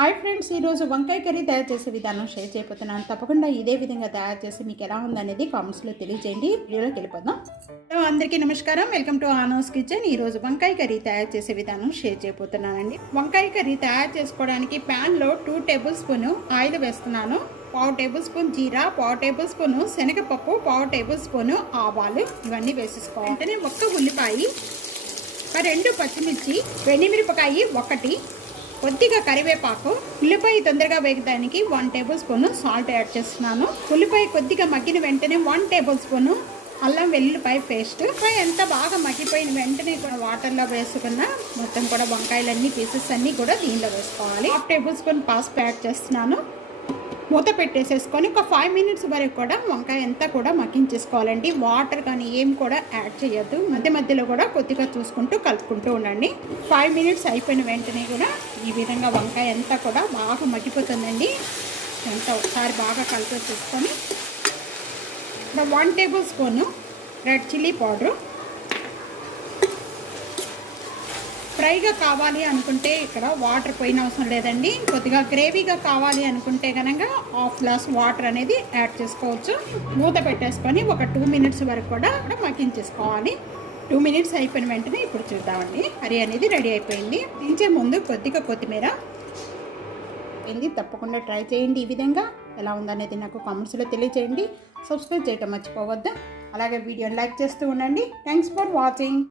Hi friends, ఈరోజు వంకాయ curry తయారు చేసే విధానం షేర్ చేయబోతున్నాను. తప్పకుండా ఇదే విధంగా తయారు చేసి మీకు ఎలా ఉందనేది కామెంట్స్లో తెలియజేయండి. వీడియోలోకి వెళ్ళిపోదాం. అందరికీ నమస్కారం, వెల్కమ్ టు ఆనూస్ కిచెన్. ఈరోజు వంకాయ కర్రీ తయారు చేసే విధానం షేర్ చేయబోతున్నానండి. వంకాయ కర్రీ తయారు చేసుకోవడానికి ప్యాన్లో 2 టేబుల్ స్పూన్ ఆయిల్ వేస్తున్నాను. 1/2 టేబుల్ స్పూన్ జీరా, 1/2 టేబుల్ స్పూన్ శనగపప్పు, 1/2 టేబుల్ స్పూన్ ఆవాలు ఇవన్నీ వేసేసుకోవాలి. వెంటనే 1 ఉల్లిపాయ, 2 పచ్చిమిర్చి, వెండిమిరపకాయ 1, కొద్దిగా కరివేపాకు. ఉల్లిపాయ తొందరగా వేగడానికి 1 టేబుల్ స్పూన్ సాల్ట్ యాడ్ చేస్తున్నాను. ఉల్లిపాయ కొద్దిగా మగ్గిన వెంటనే 1 టేబుల్ స్పూన్ అల్లం వెల్లుల్లిపాయ పేస్ట్. ఎంత బాగా మగ్గిపోయిన వెంటనే కూడా వాటర్లో వేసుకున్న మొత్తం కూడా వంకాయలన్నీ పీసెస్ అన్నీ కూడా దీనిలో వేసుకోవాలి. 1/2 టేబుల్ స్పూన్ పసుపు యాడ్ చేస్తున్నాను. మూత పెట్టేసేసుకొని ఒక 5 మినిట్స్ వరకు కూడా వంకాయ అంతా కూడా మగ్గించేసుకోవాలండి. వాటర్ కానీ ఏం కూడా యాడ్ చేయొద్దు. మధ్య మధ్యలో కూడా కొద్దిగా చూసుకుంటూ కలుపుకుంటూ ఉండండి. 5 మినిట్స్ అయిపోయిన వెంటనే కూడా ఈ విధంగా వంకాయ అంతా కూడా బాగా మగ్గిపోతుందండి. అంతా ఒకసారి బాగా కలిపేసేసుకొని 1 tablespoon red chilli powder. ఫ్రైగా కావాలి అనుకుంటే ఇక్కడ వాటర్ పోయిన అవసరం లేదండి. కొద్దిగా గ్రేవీగా కావాలి అనుకుంటే కనుక 1/2 గ్లాస్ వాటర్ అనేది యాడ్ చేసుకోవచ్చు. మూత పెట్టేసుకొని ఒక 2 మినిట్స్ వరకు కూడా మగ్గించేసుకోవాలి. 2 మినిట్స్ అయిపోయిన వెంటనే ఇప్పుడు చూద్దామండి, కర్రీ అనేది రెడీ అయిపోయింది. దించే ముందు కొద్దిగా కొత్తిమీర తప్పకుండా ట్రై చేయండి. ఈ విధంగా ఎలా ఉందనేది నాకు కామెంట్స్లో తెలియజేయండి. సబ్స్క్రైబ్ చేయటం మర్చిపోవద్దు. అలాగే వీడియోని లైక్ చేస్తూ ఉండండి. Thanks for watching.